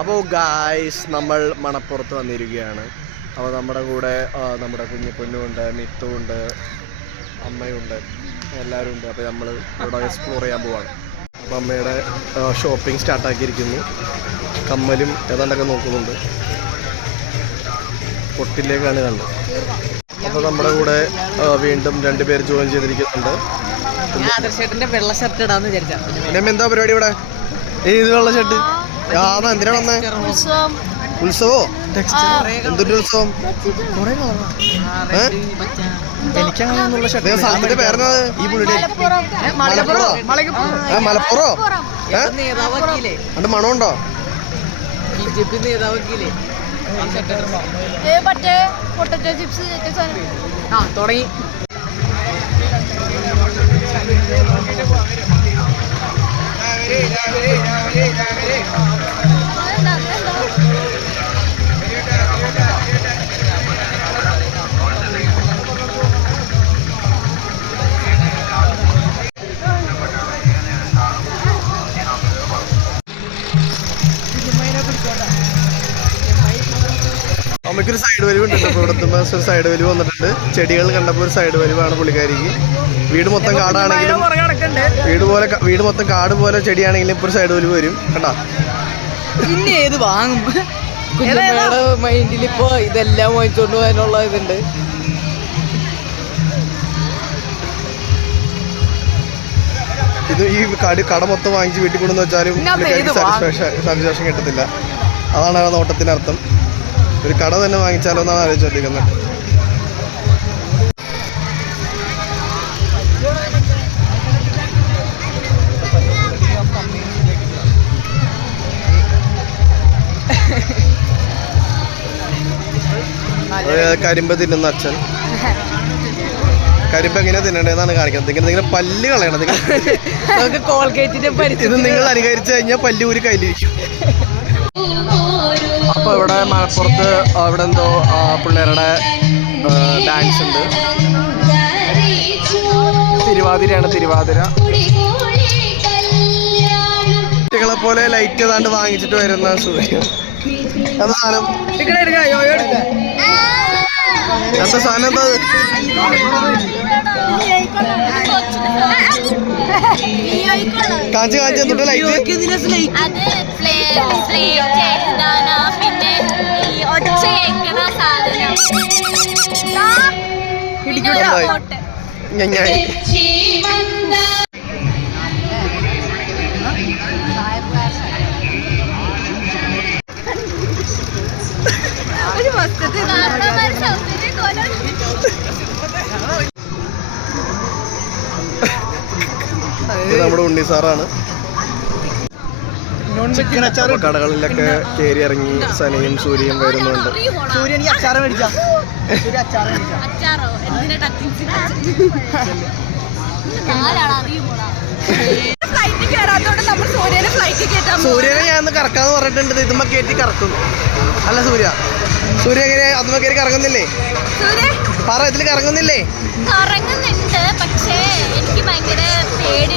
അപ്പോൾ ഗായ്സ് നമ്മൾ മണപ്പുറത്ത് വന്നിരിക്കുകയാണ്. അപ്പോൾ നമ്മുടെ കൂടെ നമ്മുടെ കുഞ്ഞുണ്ട്, മിത്തുണ്ട്, അമ്മയുണ്ട്, എല്ലാവരും ഉണ്ട്. അപ്പോൾ നമ്മൾ ഇവിടെ എക്സ്പ്ലോർ ചെയ്യാൻ പോവാണ്. അപ്പോൾ അമ്മയുടെ ഷോപ്പിംഗ് സ്റ്റാർട്ടാക്കിയിരിക്കുന്നു. കമ്മലും ഏതാണ്ടൊക്കെ നോക്കുന്നുണ്ട്. പൊട്ടിലേക്കാണ് കണ്ടത്. അപ്പോൾ നമ്മുടെ കൂടെ വീണ്ടും 2 പേര് ജോയിൻ ചെയ്തിരിക്കുന്നുണ്ട്. വെള്ള ഷർട്ട് ഇടാന്ന് വിചാരിച്ചാ. എന്താ പരിപാടി ഇവിടെ? ഏത് വെള്ള ഷർട്ട്? എന്തിനാ വന്നേ? ഉത്സവോ? എന്തൊരു ഉത്സവം? സ്ഥലത്തിന്റെ പേരെന്നത് ഈ പുള്ളിയുടെ മലപ്പുറോ? അതിന്റെ മണമുണ്ടോ? BJP നേതാവൊക്കെ തുടങ്ങി. അമ്മയ്ക്കൊരു സൈഡ് വലിവ് ഉണ്ട്. ഇപ്പോൾ ഇവിടുത്തെ ഒരു സൈഡ് വലിവ് വന്നിട്ടുണ്ട്. ചെടികൾ കണ്ടപ്പോൾ ഒരു സൈഡ് വലിവാണ് പുള്ളിക്കാരിക്ക്. വീട് മൊത്തം കാടാണെങ്കിലും വീട് മൊത്തം കാട് പോലെ ചെടിയാണെങ്കിലും ഇപ്പോൾ ഒരു സൈഡ് വലിവ് വരും. കണ്ടാ പിന്നെ ഏത് വാങ്ങും? കുഞ്ഞമ്മയുടെ മൈൻഡിൽ ഇപ്പോൾ ഇതെല്ലാം വാങ്ങിച്ചോണ്ട് പോകാനുള്ള ഇതുണ്ട്. ഇത് ഈ കട മൊത്തം വാങ്ങിച്ച് വീട്ടിൽ കൊണ്ടെന്ന് വെച്ചാലും സാറ്റിസ്ഫാക്ഷൻ കിട്ടത്തില്ല. അതാണ് ആ നോട്ടത്തിനർത്ഥം. ഒരു കട തന്നെ വാങ്ങിച്ചാലോ എന്നാണ് ആലോചിച്ചുകൊണ്ടിരിക്കുന്നത്. കരിമ്പ് തിന്നുന്ന അച്ഛൻ. കരിമ്പ് എങ്ങനെയാ തിന്നണ്ടേന്നാണ് കാണിക്കുന്നത്. ഇങ്ങനെ പല്ല് കളയണം. ഇത് നിങ്ങൾ അനുകരിച്ചു കഴിഞ്ഞാൽ പല്ല് ഊരി കയ്യിലിരിക്കും. അപ്പോൾ ഇവിടെ മലപ്പുറത്ത് അവിടെ എന്തോ പിള്ളേരുടെ ഡാൻസ് ഉണ്ട്. തിരുവാതിരയാണ്. കുട്ടികളെ പോലെ ലൈറ്റ് ഏതാണ്ട് വാങ്ങിച്ചിട്ട് വരുന്ന സൂര്യ. എന്താ സാധനം? എന്താ സാധനം? എന്താ കാഞ്ചി എന്നിട്ട് ലൈറ്റ് നമ്മുടെ ഉണ്ണി സാറാണ്. കടകളിലൊക്കെ കയറി ഇറങ്ങി സനയും സൂര്യയും വരുന്നുണ്ട്. സൂര്യനെ ഞാൻ കറക്കാന്ന് പറഞ്ഞിട്ടുണ്ട്. ഇതുമ്മ കയറ്റി കറക്കും. അല്ല സൂര്യ എങ്ങനെ അതുമ്മ കയറി കറങ്ങുന്നില്ലേ? പറ, ഇതിൽ കറങ്ങുന്നില്ലേ? കറങ്ങുന്നുണ്ട്, പക്ഷേ എനിക്ക് ഭയങ്കര പേടി.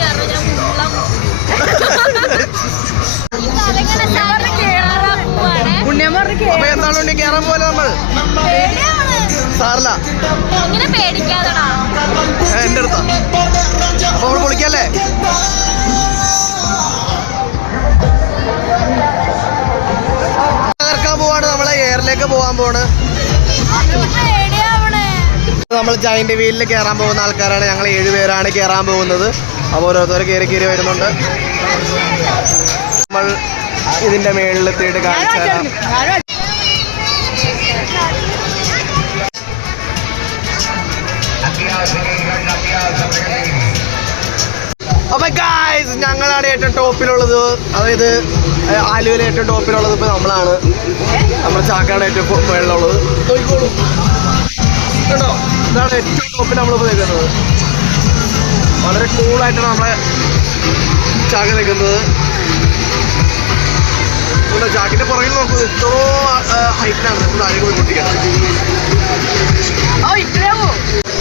അപ്പൊ എന്താണ് ഉണ്ണി കയറാൻ പോലെ നമ്മൾ? സാറില്ല എന്റെ അടുത്താ. അപ്പൊ നമ്മൾ പൊളിക്കല്ലേ? കറക്കാൻ പോവാണ്. നമ്മളെ എയറിലേക്ക് പോകാൻ പോവാണ്. നമ്മൾ ജയന്റ് വീലിൽ കയറാൻ പോകുന്ന ആൾക്കാരാണ്. ഞങ്ങൾ 7 പേരാണ് കയറാൻ പോകുന്നത്. അപ്പോൾ ഓരോരുത്തർ കയറി വരുന്നുണ്ട്. നമ്മൾ ഇതിന്റെ മേളിലെത്തിയിട്ട് കാണിച്ചു തരാം. അപ്പൊ ഗായ്സ്, ഞങ്ങളാണ് ഏറ്റവും ടോപ്പിലുള്ളത്. അതായത് ആലുവയിലെ ഏറ്റവും ടോപ്പിലുള്ളത് ഇപ്പൊ നമ്മളാണ്. നമ്മുടെ ചാക്കാണ് ഏറ്റവും മേളിലുള്ളത്. കേട്ടോ, ഇതാണ് ഏറ്റവും ടോപ്പിൽ നമ്മളിപ്പോൾ നിൽക്കുന്നത്. വളരെ കൂളായിട്ടാണ് നമ്മളെ ചാക്ക നിൽക്കുന്നത്. ചാക്കിന്റെ പുറകിൽ നോക്കുന്നത് ഇത്രോ ഹൈറ്റിലാണ് നമ്മൾ താഴെ പോയിക്കൊണ്ടിരിക്കുന്നത്.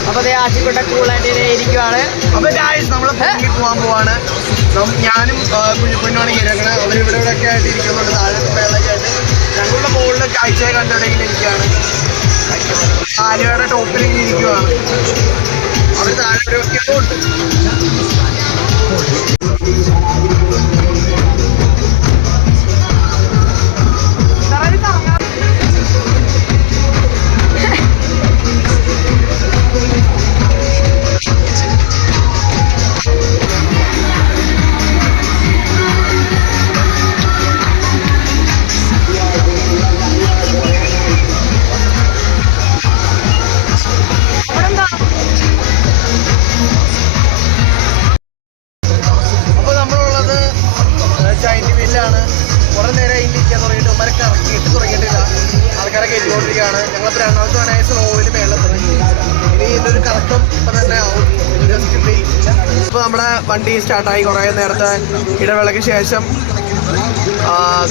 അപ്പൊ അതേ ആശിക്കൊണ്ട കൂളായിട്ട് ഇരിക്കുവാണ്. അപ്പൊ ഗായ്സ് നമ്മൾ പോകാൻ പോവാണ്. ഞാനും കുഞ്ഞുകുഞ്ഞുമാണ് കയറിയേക്കണേ. അവരിവിടെ ഒക്കെ ആയിട്ട് ഇരിക്കുന്നുണ്ട്. താഴെ മേളൊക്കെ ആയിട്ട് ഞങ്ങളുടെ മുകളിൽ കാഴ്ചയെ കണ്ടിടയിൽ ഇരിക്കുകയാണ്. ആലുവയുടെ ടോപ്പിൽ ഇരിക്കുവാണ്. അവർ താഴെ ഇവിടെയൊക്കെ ഉണ്ട്. കുറെ നേരം ഇരിക്കാൻ തുടങ്ങിയിട്ട് ഉമ്മരെ കറക്കിയിട്ട് തുടങ്ങിയിട്ടില്ല. ആൾക്കാരെ കയറ്റിക്കൊണ്ടിരിക്കുകയാണ്. ഞങ്ങളിപ്പോൾ രണ്ടാമത്തെ തവണ സ്ലോവിൽ മേളിൽ തുടങ്ങി. ഇനി ഇതിൻ്റെ കറക്കം ഇപ്പം തന്നെ ആവും. ഇപ്പോൾ നമ്മുടെ വണ്ടി സ്റ്റാർട്ടായി. കുറേ നേരത്തെ ഇടവേളയ്ക്ക് ശേഷം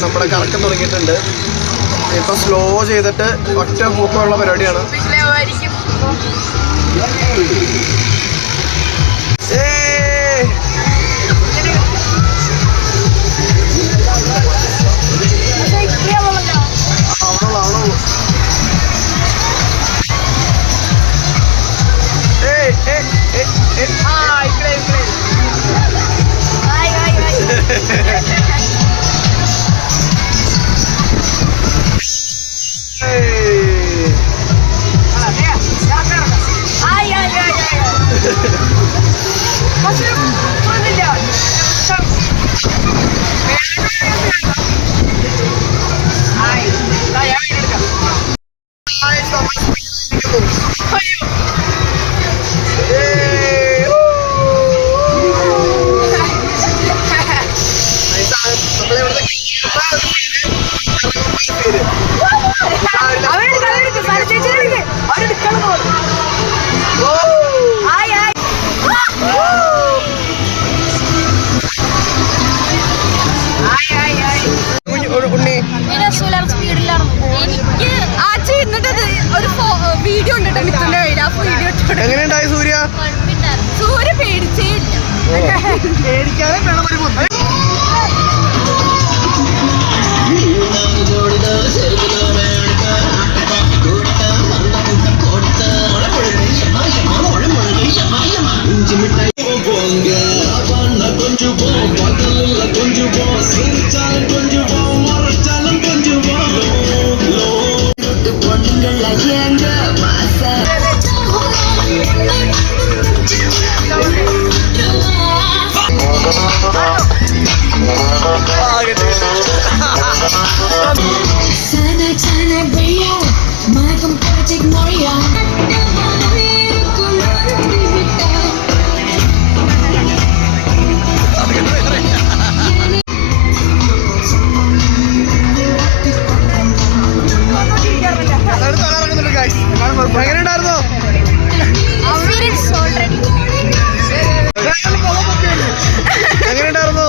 നമ്മുടെ കറക്കം തുടങ്ങിയിട്ടുണ്ട്. ഇപ്പം സ്ലോ ചെയ്തിട്ട് ഒറ്റ പൂക്കമുള്ള പരിപാടിയാണ്. എങ്ങനെയുണ്ടായി സൂര്യ? സൂര്യ പേടിച്ചേ പേടിക്കാതെ വേണം ഒരു മുന്നേ. എങ്ങനെയുണ്ടായിരുന്നോ?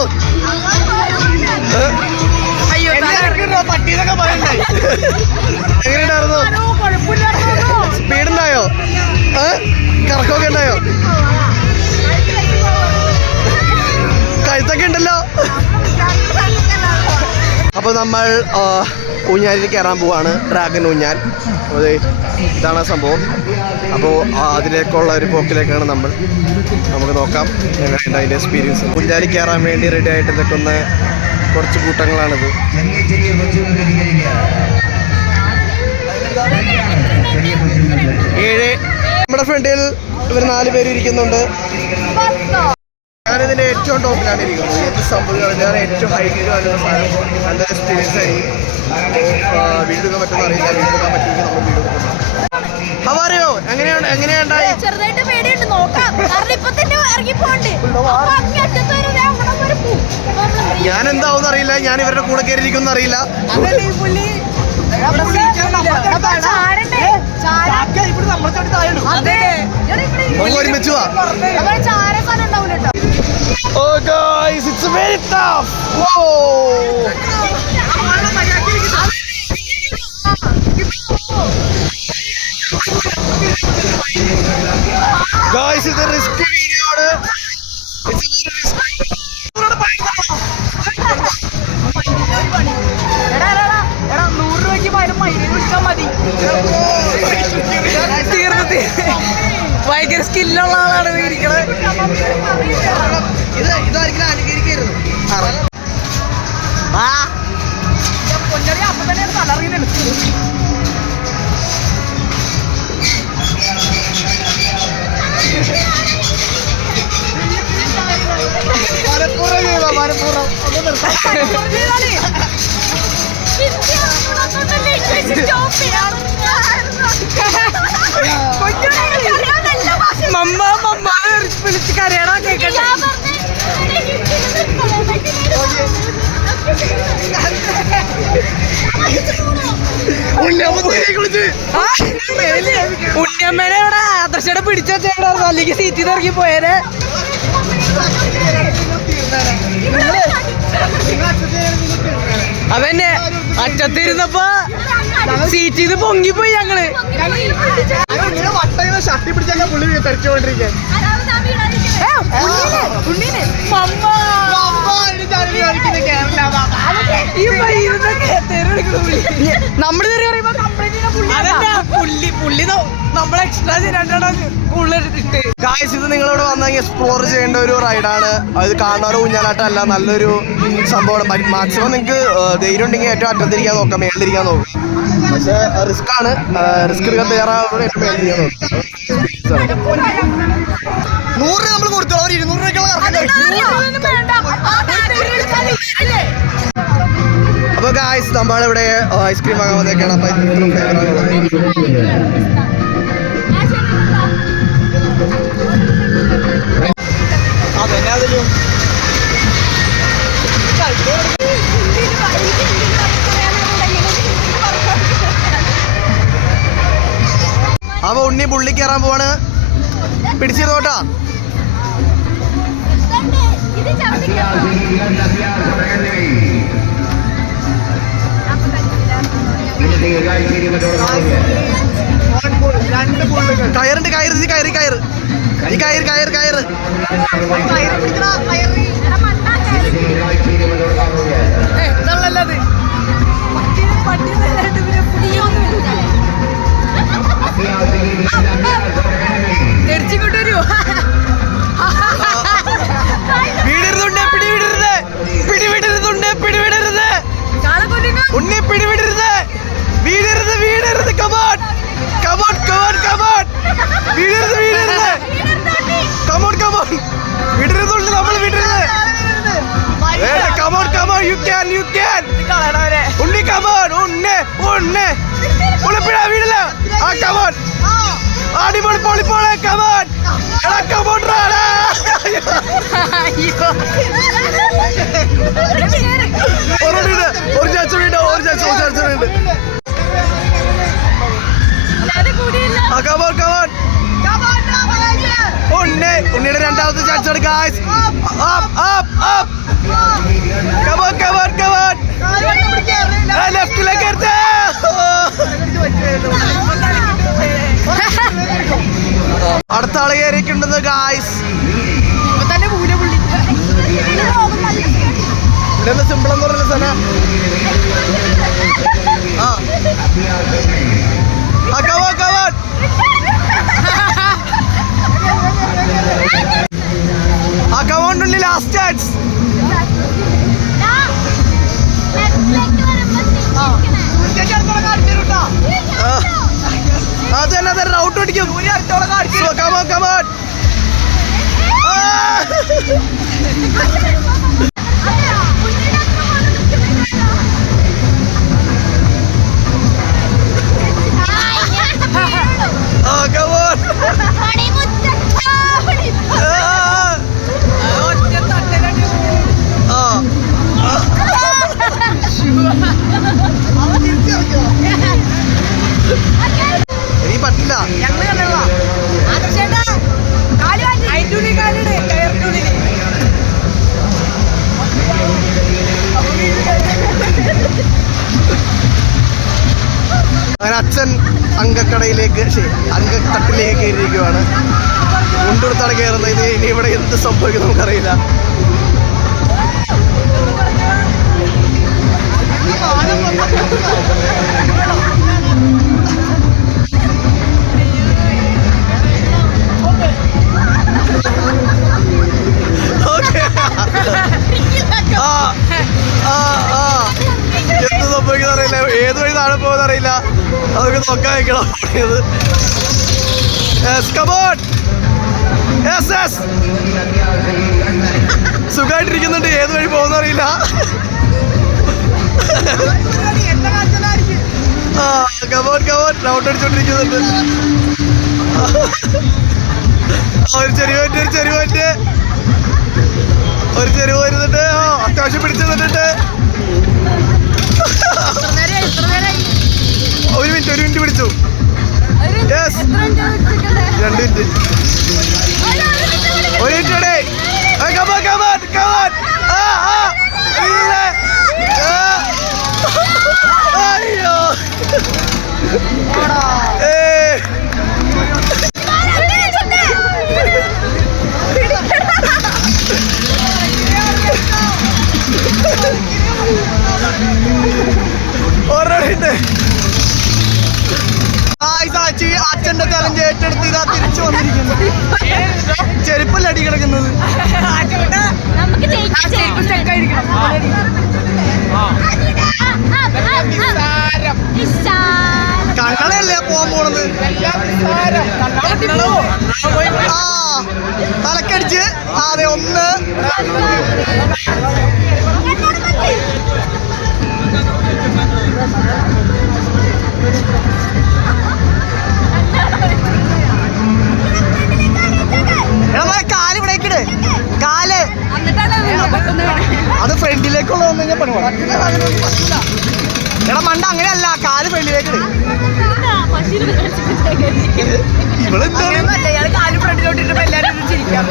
എങ്ങനെയുണ്ടായിരുന്നു? പട്ടിയൊക്കെ പറയണ്ടായി. എങ്ങനെയുണ്ടായിരുന്നു? സ്പീഡുണ്ടായോ? കറക്കമൊക്കെ ഉണ്ടായോ? കഴുത്തൊക്കെ ഉണ്ടല്ലോ. അപ്പോൾ നമ്മൾ ഊഞ്ഞാലിൽ കയറാൻ പോവാണ്. ഡ്രാഗൺ ഊഞ്ഞാൽ. അതെ, ഇതാണ് സംഭവം. അപ്പോൾ അതിലേക്കുള്ള ഒരു പോക്കിലേക്കാണ് നമുക്ക് നോക്കാം എങ്ങനെയുണ്ട് അതിൻ്റെ എക്സ്പീരിയൻസ്. ഊഞ്ഞാലിൽ കയറാൻ വേണ്ടി റെഡി ആയിട്ട് നിൽക്കുന്ന കുറച്ച് കൂട്ടങ്ങളാണിത്. നമ്മുടെ ഫ്രണ്ടിൽ ഇവർ 4 പേര് ഇരിക്കുന്നുണ്ട്. ഞാനിതിൻ്റെ ഏറ്റവും ടോപ്പിലാണ് ഇരിക്കുന്നത്. എന്ത് സംഭവം ഞാൻ ഏറ്റവും ഹൈറ്റിൽ വരുന്ന സാധനം. നല്ല എക്സ്പീരിയൻസ് ആയിരിക്കും. വീടെടുക്കാൻ പറ്റുമെന്ന് അറിയില്ല. വീടെടുക്കാൻ പറ്റുമെങ്കിൽ നമ്മൾ വീടെടുക്കണം. അവറിയോ എങ്ങനെയുണ്ടായി? ചെറുതായിട്ട് പേടിയുണ്ട്. നോക്കാം. ഞാൻ എന്താവും അറിയില്ല. ഞാൻ ഇവരുടെ കൂടെ കയറിയിരിക്കും അറിയില്ല. നമുക്ക് ഒരുമിച്ച് പോവാം. Oh guys, it's very tough. Whoa. Guys, it's a risky video. It's a very risky. ഭയങ്കര സ്കില്ലുള്ള ആളാണ് ഇരിക്കണത്. ഇതായിരിക്കും അനുകരിക്കായിരുന്നു. അപ്പൊ തന്നെ തലറിയുന്നെടുത്തു. മമ്മ മമ്മ വിളിച്ച് കരയണ കേക്കട്ടെ. ഉണ്ണിയമ്മേനെ ഇവിടെ ആദർശയുടെ പിടിച്ചു വെച്ചേക്കണോ, അല്ലെങ്കിൽ സീറ്റിൽ നിന്ന് ഇറങ്ങി പോയേനെ. അതന്നെ അറ്റത്തിരുന്നപ്പോ സീറ്റിൽ നിന്ന് പൊങ്ങിപ്പോയി ഞങ്ങള്. ഷട്ടി പിടിച്ചാൽ പുള്ളി തെറിച്ചുകൊണ്ടിരിക്കാൻ. നമ്മള് പുള്ളി നമ്മളെ എക്സ്ട്രാ രണ്ടെണ്ണം കൂടുതലിട്ട്. ഗായ്സ്, ഇത് നിങ്ങളോട് വന്നെങ്കിൽ എക്സ്പ്ലോർ ചെയ്യേണ്ട ഒരു റൈഡാണ്. അത് കാണാനോ ഊഞ്ഞാലാട്ടമല്ല, നല്ലൊരു സംഭവമാണ്. മാക്സിമം നിങ്ങൾക്ക് ധൈര്യം ഉണ്ടെങ്കിൽ ഏറ്റവും അറ്റത്തിരിക്കാൻ നോക്കാം, മേളിലിരിക്കാൻ നോക്കാം. പക്ഷെ റിസ്ക് ആണ്, റിസ്ക് എടുക്കാൻ തയ്യാറാവുമ്പോൾ ഏറ്റവും മേളിലിരിക്കാൻ നോക്കാം. 100 രൂപ നമ്മൾ കൊടുത്തു, അവർ 200 രൂപയ്ക്കുള്ള അപ്പൊ ഗായ്സ് നമ്മളിവിടെ ഐസ്ക്രീം വാങ്ങാൻ വന്നേക്കാണ്. അപ്പൊ ഇത്ര അതന്നെ അതിലും അപ്പൊ ഉണ്ണി പുള്ളി കയറാൻ പോവാണ്. പിടിച്ചിരുന്നോട്ടാ. കയറുണ്ട്, കയറ്, ഈ കയറ്, കയറ്, ഈ കയറ്, കയറ്, കയറ്. വീടരുതുണ്ട്, പിടിവിടരുത്, പിടിവിടരുതുണ്ട്, പിടിവിടരുത് ഉണ്ണി, പിടിവിടരുത്, വീടരുത്, വീടരുത്. കമോൺ കമോൺ കമോൺ കമോൺ, വീടരുത്, വീടരുത്. കമോൺ കമോൺ, വിടരുതുണ്ട്, നമ്മൾ വിടരുത്. Come on come on, you can, you can. Unni come on, Unni Unni ഉള്ളിപ്പിഴ വീടില്ല. ആ കമോൺ, അടിപൊളി പൊളിപ്പോളെ. കമോൺ, എടാ കമോൺ റാടാ. ഒരു ചാച്ച വീട്, ഒരു ചാച്ച വീട്. കമോൺ കമോൺ, ഉണ്ണിയുടെ രണ്ടാമത്തെ ചാൻസ് ആണ് ഗായ്സ്. കമോൺ കമോൺ കമോൺ, ലെഫ്റ്റിലേക്ക് എടുത്ത്. അടുത്ത ആള് കയറിയിട്ടുണ്ടെന്ന് ഗായ്സ്. ഇവിടെ സിമ്പിൾ എന്ന് പറഞ്ഞ സ്ഥലം. കമോൺ കമോൺ, കമോൺ ഉണ്ണി, ലാസ്റ്റ് ചാൻസ്. അത് തന്നെ, അത് റൗട്ട് പിടിക്കും. Come on come on. ഇനി പറ്റില്ല. അങ്ങനെ അച്ഛൻ അങ്കക്കടയിലേക്ക്, അങ്കത്തട്ടിലേക്ക് കയറിയിരിക്കുവാണ്. മുണ്ടെടുത്താണ് കയറുന്നത്. ഇനി ഇവിടെ എന്ത് സംഭവിക്കും നമുക്കറിയില്ല. എന്ത് സംഭവിക്കുന്ന അറിയില്ല, ഏത് വഴി താഴെ പോകുന്ന അറിയില്ല. അതൊക്കെ നോക്കാൻ വെക്കണം. സുഖമായിട്ടിരിക്കുന്നുണ്ട്, ഏത് വഴി പോകുന്ന അറിയില്ല. റൗണ്ട് അടിച്ചോണ്ടിരിക്കുന്നുണ്ട്. ഒരു ചെറിയ വരുന്നുണ്ട്. അത്യാവശ്യം പിടിച്ചു നിന്നിട്ട് ഒരു മിനിറ്റ് പിടിച്ചു. 2 മിനിറ്റ്. ഒരു മിനിറ്റ്. അയ്യോ അച്ഛന്റെ ചലഞ്ച് ഏറ്റെടുത്ത് ഇതാ തിരിച്ചു വന്നിരിക്കുന്നു. ചെരുപ്പല്ല അടി കിടക്കുന്നത്. കണ്ണടയല്ലേ പോവാൻ പോണത്. തലക്കടിച്ച് അതെ 1. കാല് ഇവിടേക്കിട്. കാല് അത് ഫ്രണ്ടിലേക്കുള്ള വന്നു കഴിഞ്ഞാൽ പണി എടാ മണ്ട അങ്ങനെയല്ല, കാല് ഫ്രണ്ടിലേക്കിട്. ഇവളെന്താണ് കാല് ഫ്രണ്ടിലോട്ടിട്ടപ്പോ എല്ലാരും ചിരിക്കാം.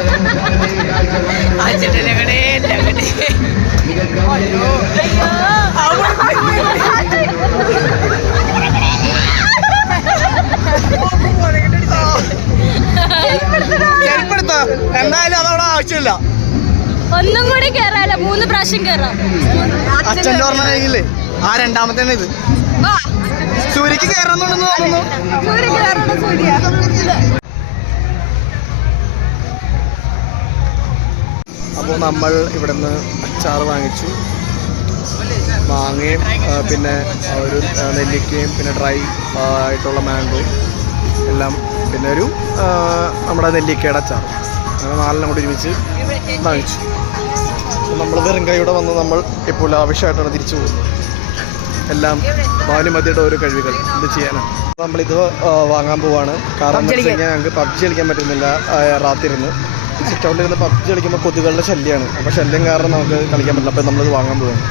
ചെരുപ്പെടുത്തോ? എന്തായാലും അതവിടെ ആവശ്യമില്ല. ഒന്നും കൂടി കേറാല, 3 പ്രാവശ്യം കേറാം. അച്ഛൻ്റെ ഓർമ്മ കഴിഞ്ഞില്ലേ? ആ രണ്ടാമത്തെ ഇത് സൂര്യക്ക് കയറാന്നുണ്ടെന്ന് തോന്നുന്നു. അപ്പോൾ നമ്മൾ ഇവിടുന്ന് അച്ചാർ വാങ്ങിച്ചു. മാങ്ങയും പിന്നെ ഒരു നെല്ലിക്കയും പിന്നെ ഡ്രൈ ആയിട്ടുള്ള മാംഗോ എല്ലാം, പിന്നെ ഒരു നമ്മുടെ നെല്ലിക്കയുടെ അച്ചാർ, അങ്ങനെ 4 കൂടി ഒരുമിച്ച് വാങ്ങിച്ചു. നമ്മൾ വെറും കൈയോടെ വന്ന് നമ്മൾ ഇപ്പോൾ ആവശ്യമായിട്ടാണ് തിരിച്ചു പോകുന്നത്. എല്ലാം ഭാനുമതിയുടെ ഓരോ കഴിവുകൾ ഇത് ചെയ്യാനാണ്. നമ്മളിത് വാങ്ങാൻ പോവാണ്. കാരണം എന്താ വെച്ച് കഴിഞ്ഞാൽ ഞങ്ങൾക്ക് പബ്ജി കളിക്കാൻ പറ്റുന്നില്ല. റാത്തിരുന്ന് സിറ്റ് ഔട്ടിലിരുന്ന് പബ്ജി കളിക്കുമ്പോൾ കൊതുകളുടെ ശല്യമാണ്. അപ്പോൾ ശല്യം കാരണം നമുക്ക് കളിക്കാൻ പറ്റില്ല. അപ്പോൾ നമ്മളിത് വാങ്ങാൻ പോവാണ്.